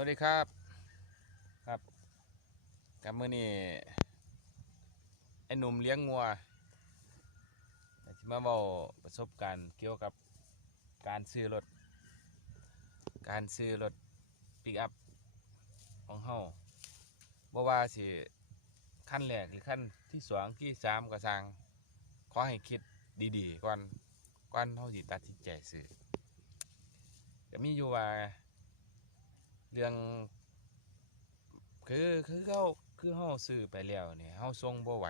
วัสดีครับครับกับมื่อนี้ไอ้หนุ่มเลี้ยงงัวที่มาบอกประสบการณ์เกี่ยวกับการซื้อรถ การซื้อรถปิกอัพของเฮาบ่ว่าสิขั้นแรกหรือขั้นที่สองที่สามก็สร้างขอให้คิดดีๆก่อนก่อนเฮาสิตัดสินใจซื้อก็มีอยู่ว่า เรื่องคือคือเขาคือเฮาซื้อไปแล้วเนี่ยเฮาส่งบ่ไหว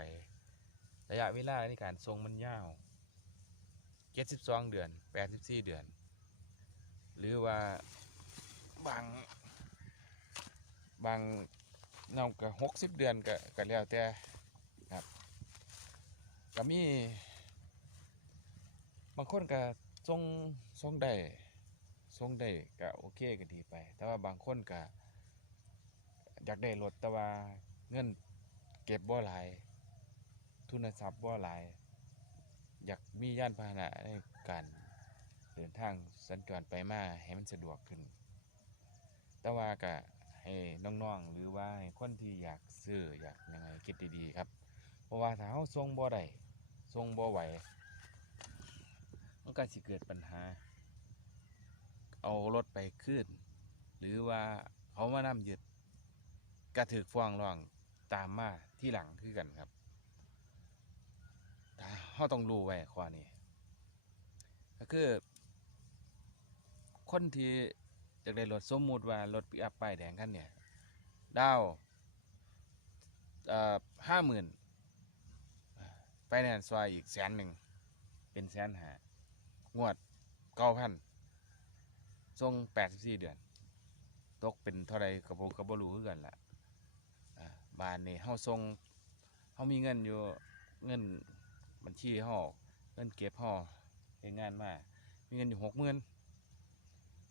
ระยะเวลาในการส่งมันยาว72เดือน84เดือน หรือว่าบางบางเนาก็60เดือนก็ก็แล้วแต่ครับก็มีบางคนก็ส่งส่งได้ ส่งได้ก็โอเคก็ดีไป แต่ว่าบางคนก็อยากได้รถแต่ว่าเงินเก็บบ่หลาย ทุนทรัพย์บ่หลาย อยากมีย่านพาหนะในการเดินทางสัญจรไปมาให้มันสะดวกขึ้น แต่ว่าก็ให้น้องๆหรือว่าคนที่อยากซื้ออยากยังไงคิดดีๆครับ เพราะว่าถ้าเฮาส่งบ่ได้ส่งบ่ไหวมันก็สิเกิดปัญหา เอารถไปขึ้น หรือว่าเขามานำยึดกระถือฟ้องร้องตามมาที่หลังคือกันครับแต่เขาต้องรู้ไว้ข้อนี้ก็คือ คนที่อยากได้รถสมมุติว่ารถปิกอัพป้ายแดงคันเนี่ยดาวห้าหมื่นไปแนนซ์ซอยอีกแสนหนึ่ง เป็นแสนหางวดเก้าพัน ส่ง84เดือน ตกเป็นเท่าไรกับผมก็บ่รู้คือกันล่ะอ่าบ้านนี่เฮาส่งเฮามีเงินอยู่เงินบัญชีเฮาเงินเก็บเฮาเฮ็ดงานมามีเงินอยู่60,000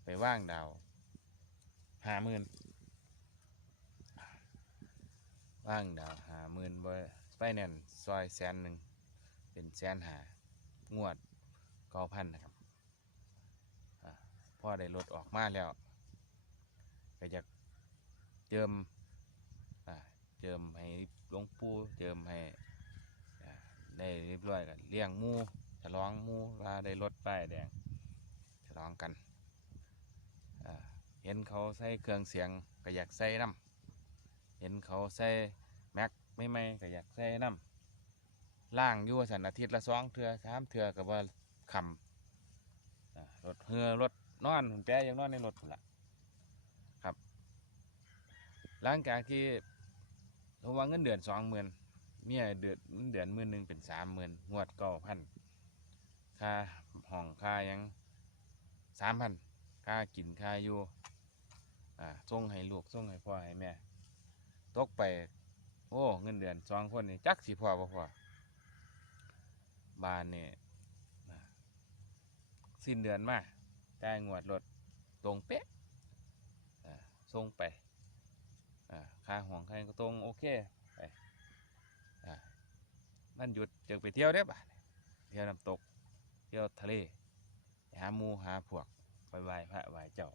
ไปว่างดาว50,000ว่างดาว50,000บ่ไฟแน่นซอยแสนหนึ่งเป็นแสนหางวด9,000นะครับ พอได้รถออกมาแล้วก็อยากเจิมเจิมให้หลวงปู่เจิมให้ได้เรียบร้อยกันเลี้ยงมูฉลองมูว่าได้รถป้ายแดงฉลองกันเห็นเขาใส่เครื่องเสียงก็อยากใส่น้ำเห็นเขาใส่แม็กไม่ไม่ก็อยากใส่น้ำล่างยู่วสันอาทิตย์ละสองเทือสามเทือกับว่าคำรถเฮือรถ นอนหุ่นแปรยังนอนในรถพุ่นละครับ หลังจากที่ผมว่าเงินเดือนสองหมื่นเมียเดือนเดือนมื่นหนึ่งเป็นสามหมื่นงวดก้าพันค่าห้องค่ายังสามพันค่ากินค่าอยู่อ่าส่งให้ลูกส่งให้พ่อให้แม่ ตกไป โอ้เงินเดือนสองคนนี่จักสิพ่อบ่พ่อบ้านนี่สิ้นเดือนมา จ่ายงวดรถตรงเป๊ะส่งไปค่าห่วงค่าหยังก็ตรงโอเคไปอ่ามันหยุดจึงไปเที่ยวได้ป่ะเที่ยวน้ำตก เที่ยวทะเลหาหมูหาพวกไปไหว้พระไหว้เจ้า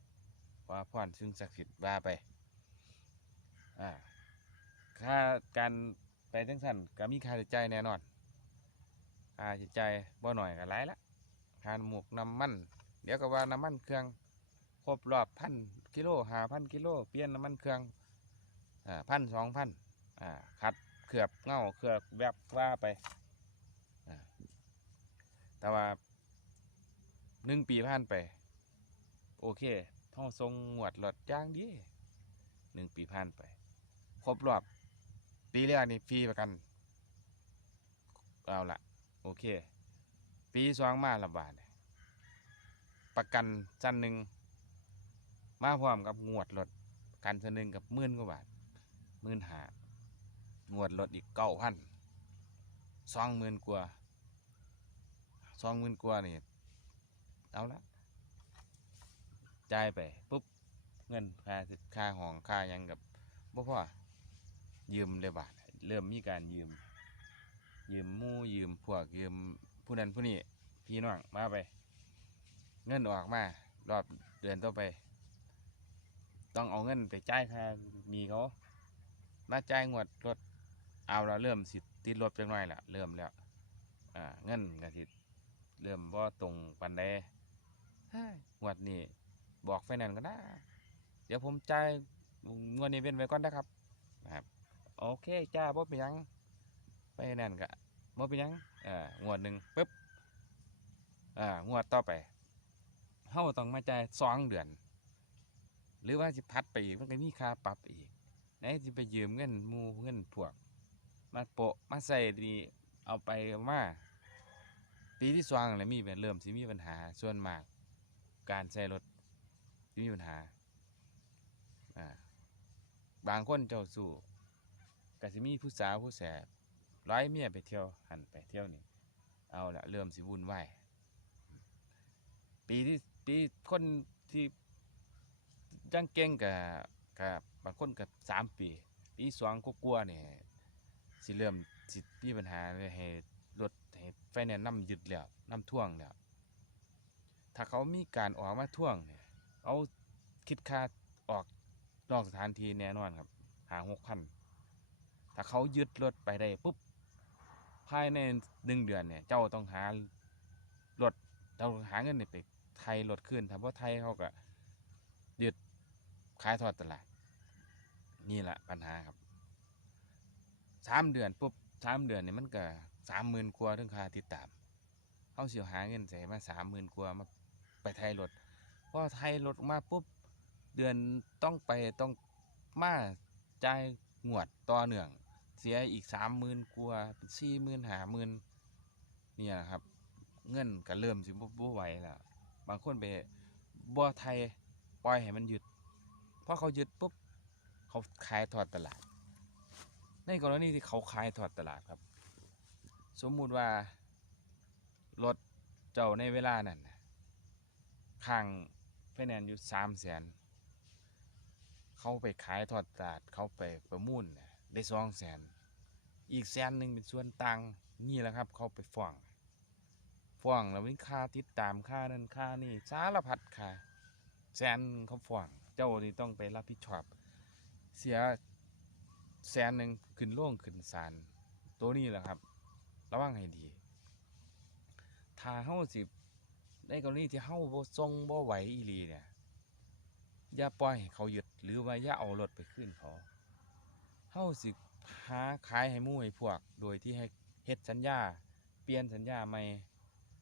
ว่าพรซึ่งศักดิ์สิทธิ์ว่าไปค่าการไปทั้งสั้นก็มีค่าใช้จ่ายแน่นอนค่าใช้จ่ายบ่หน่อยก็หลายละทานหมวกน้ำมัน เดี๋ยวก็ว่าน้ำมันเครื่องครบรอบพันกิโลหาพันกิโลเปลี่ยนน้ำมันเครื่องอพันสองพันขัดเคลือบเงาเคลือบแบบว่าไปแต่ว่าหนึ่งปีผ่านไป โอเคท่องทรงหมวดหลอดจ้างดีหนึ่งปีผ่านไปครบรอบปีแรกนี่ฟรีประกัน เอาละโอเค ปีสองมาละบาทเนี่ย ประกันจันหนึ่งมาพร้อมกับงวดรถกันจันหนึ่งกับหมื่นกว่าบาทหมื่นหางวดรถอีกเก้าพันสองหมื่นกว่าสองหมื่นกว่านี่เอาละจ่ายไปปุ๊บเงินค่าค่าห้องค่ายังกับบ่พอยืมเลยบาทเริ่มมีการยืม ยืมมู่ยืมพวกยืมผู้นั้นผู้นี้พี่น้องมาไป เงินออกมารอบเดือนต่อไป ต้องเอาเงินไปจ่ายค่าหนี้เขามาจ่ายงวดรถเอาแล้วเริ่มสิติดลบจังหน่อยละเริ่มแล้วอ่าเงินก็สิเริ่มบ่ตรงปันใดงวดนี้บอกไฟแนนซ์ก็ได้เดี๋ยวผมจ่ายงวดนี้เป็นไว้ก่อนนะครับนะครับโอเคจ้าบ่เป็นยังไฟแนนซ์ก็บ่เป็นยังอ่างวดหนึ่งปึ๊บอ่างวดต่อไป เฮาต้องมาจ่ายสองเดือน หรือว่าสิพัดไปอีกมันก็มีค่าปรับอีกไหนสิไปยืมเงินมูเงินพวก มาโปะมาใส่ดีเอาไปเอามาปีที่สองแล้วมีเริ่มสิมีปัญหาส่วนมาก การใช้รถสิมีปัญหาอ่าบางคนเจ้าสู้ก็สิมีผู้สาวผู้แสบร้อยเมียไปเที่ยวหันไปเที่ยวนี่เอาละเริ่มสิวุ่นวายปีที่ ปีคนที่ยังเก่งกับกับบางคนกับสามปี ปีสองก็กลัวเนี่ยสิเริ่มสิมีปัญหาให้รถให้ไฟแนนซ์น้ำยึดแล้วน้ำท่วงแล้วถ้าเขามีการออกมาท่วงเนี่ยเอาคิดค่าออกนอกสถานที่แน่นอนครับ หาหกพันถ้าเขายึดรถไปได้ปุ๊บภายในหนึ่งเดือนเนี่ย เจ้าต้องหารถเจ้าหาเงินไป ไทยรถขึ้นถ้าว่าะไทยเขาก็ยึดขายทอดตลาด นี่แหละปัญหาครับสามเดือนปุ๊บสามเดือนนี่มันก็สามหมื่นกว่าถึงค่าติดตามเขาเสียหาเงินใส่มาสามหมื่นกว่ามาไปไทยรถพอไทยรถมาปุ๊บเดือนต้องไปต้องมาจ่ายงวดต่อเนื่อง เสียอีกสามหมื่นกว่าสี่หมื่นห้าหมื่นเนี่ยครับ เงินก็เริ่มสิบ่บ่ไหวแล้ว บางคนไปบ่ไทยปล่อยให้มันหยุดพอเขาหยุดปุ๊บเขาขายทอดตลาด ในกรณีที่เขาขายทอดตลาดครับ สมมุติว่ารถเจ้าในเวลานั้นข้างไฟแนนซ์อยู่สามแสนเขาไปขายทอดตลาดเขาไปประมูลได้สองแสนอีกแสนหนึ่งเป็นส่วนต่างนี่แหละครับ เขาไปฟ้อง ฟ้องแล้วมีค่าติดตามค่านั้นค่านี่สารพัดค่าแสนเขาฟ้องเจ้านี่ต้องไปรับผิดชอบ เสียแสนหนึ่งขึ้นโล่งขึ้นศาลตัวนี้แหละครับ ระวังให้ดี ถ้าเฮาสิในกรณีที่เฮาบ่ทรงบ่ไหวอีหลีเนี่ยอย่าปล่อยให้เขาหยึดหรือว่าอย่าเอารถไปคืนเขาเฮาสิหาขายให้มู่ให้พวก โดยที่ให้เฮ็ดสัญญา เปลี่ยนสัญญาใหม่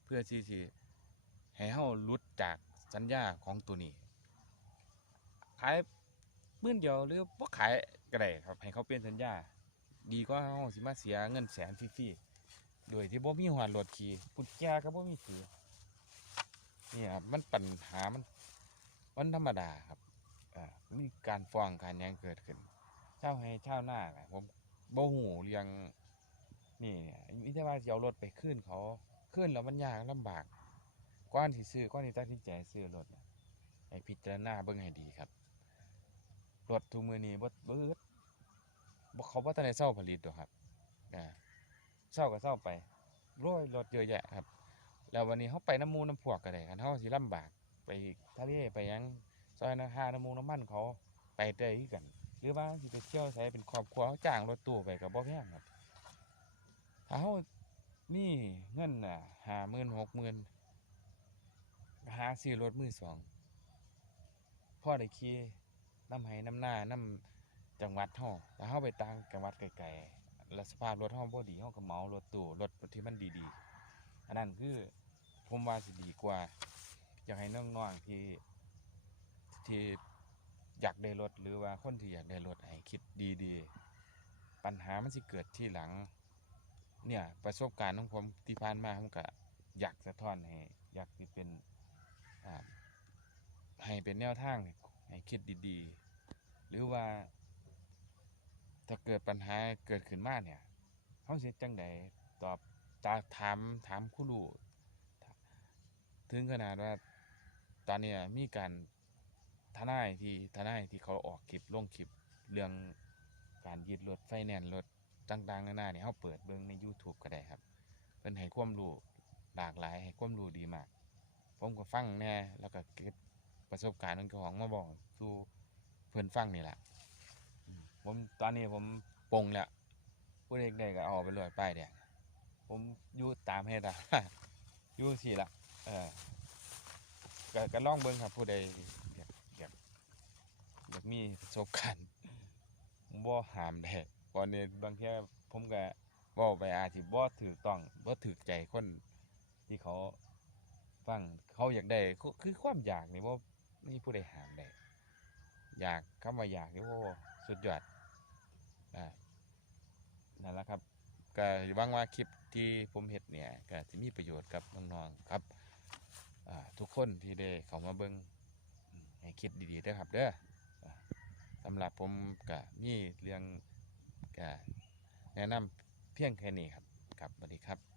พื่อที่สิให้เฮาหลุดจากสัญญาของตัวนี้ ขายมื่นเดียวหรือบ่ขายก็ได้ครับให้เขาเปลี่ยนสัญญา ดีกว่าเฮาสิมาเสียเงินแสนฟรีๆโดยที่บ่มีหอดรถขี่กุญแจก็บ่มีสีนี่ครับมันปัญหามันมันธรรมดาครับอ่ามีการฟ้องการหยังเกิดขึ้น เช่าให้เช่าหน้าน่ะผมโบ่ฮู้เรื่องนี่เนี่ยมีแต่ว่าเอารถไปคืนเขา คืนแล้วมันยากลำบากก่อนสิซื้อก่อนสิตัดสินใจซื้อรถน่ะให้พิจารณาเบิ่งให้ดีครับรถทุกมือนี้บ่เบิดบ่เขาบ่ทันได้เซาผลิตดอกครับอ่าเซาก็เซาไปร้อยรถเยอะแยะครับ แล้ววันนี้เฮาไปน้ำมูน้ำพวกก็ได้คันเฮาสิลำบากไปทะเลไปยังซอยนาคาน้ำมูน้ำมันเขาไปได้กัน หรือว่าสิไปเที่ยวไสเป็นครอบครัวเขาจ้างรถตู้ไปก็บ่แพงครับถ้าเฮา มีเงินน่ะ50,000 60,000หาซื้อรถมือสองพ่อได้ขี่น้ำไห้น้ำหน้าน้ำจังหวัดเฮาถ้าเฮาไปต่างจังหวัดไกลๆแล้วสภาพรถเฮาบ่ดีเฮาก็เหมารถตู้รถที่มันดีๆ อันนั้นคือผมว่าสิดีกว่า อยากให้น้องๆที่ที่อยากได้รถหรือว่าคนที่อยากได้รถให้คิดดีๆ ปัญหามันสิเกิดที่หลัง เนี่ยประสบการณ์ของผมที่ผ่านมาผมก็อยากสะท้อนให้อยากสิเป็นให้เป็นแนวทางให้คิดดีๆ หรือว่า ถ้าเกิดปัญหาเกิดขึ้นมาเนี่ยเขาเสิจังใดตอบตาถามถามผู้รู้ถึงขนาดว่าตอนนี้มีการทนายที่ทนายที่เขาออกคลิปลงคลิปเรื่องการยึดรถไฟแนนซ์รถ ต่างๆนานาเนี่ยเขาเปิดเบิ่งใน YouTube ก็ได้ครับ เพิ่นให้ความรู้หลากหลายให้ความรู้ดีมาก ผมก็ฟังแน่แล้วก็เก็บประสบการณ์ของเจ้าของมาบอกสู่เพื่อนฟังนี่แหละผมตอนนี้ผมปงแล้วผู้เด็กได้ก็เอาไปเลยป้ายแดงผมยู่ตามให้ได้ยู่สี่ละเออก็ก็ลองเบิ่งครับผู้ใดอยากอยากอยากมีประสบการณ์ผมบ่หามได้ ก่อนนี้บางเทีผมก็เว้าไปอาจสิบ่ถูกต้องบ่ถูกใจคนที่เขาฟังเขาอยากได้คือความอยากนี่บ่มีผู้ใดหามได้อยากคำว่าอยากนี่โอ้สุดยอดอ่านั่นแหละครับก็หวังว่าคลิปที่ผมเห็ดเนี่ยก็จะมีประโยชน์กับน้องๆครับทุกคนที่ได้เข้ามาเบิ่งอืมให้คิดดีๆเด้ครับเด้อสำหรับผมก็มีเรื่อง ก็แนะนำเพียงแค่นี้ครับครับสวัสดีครับ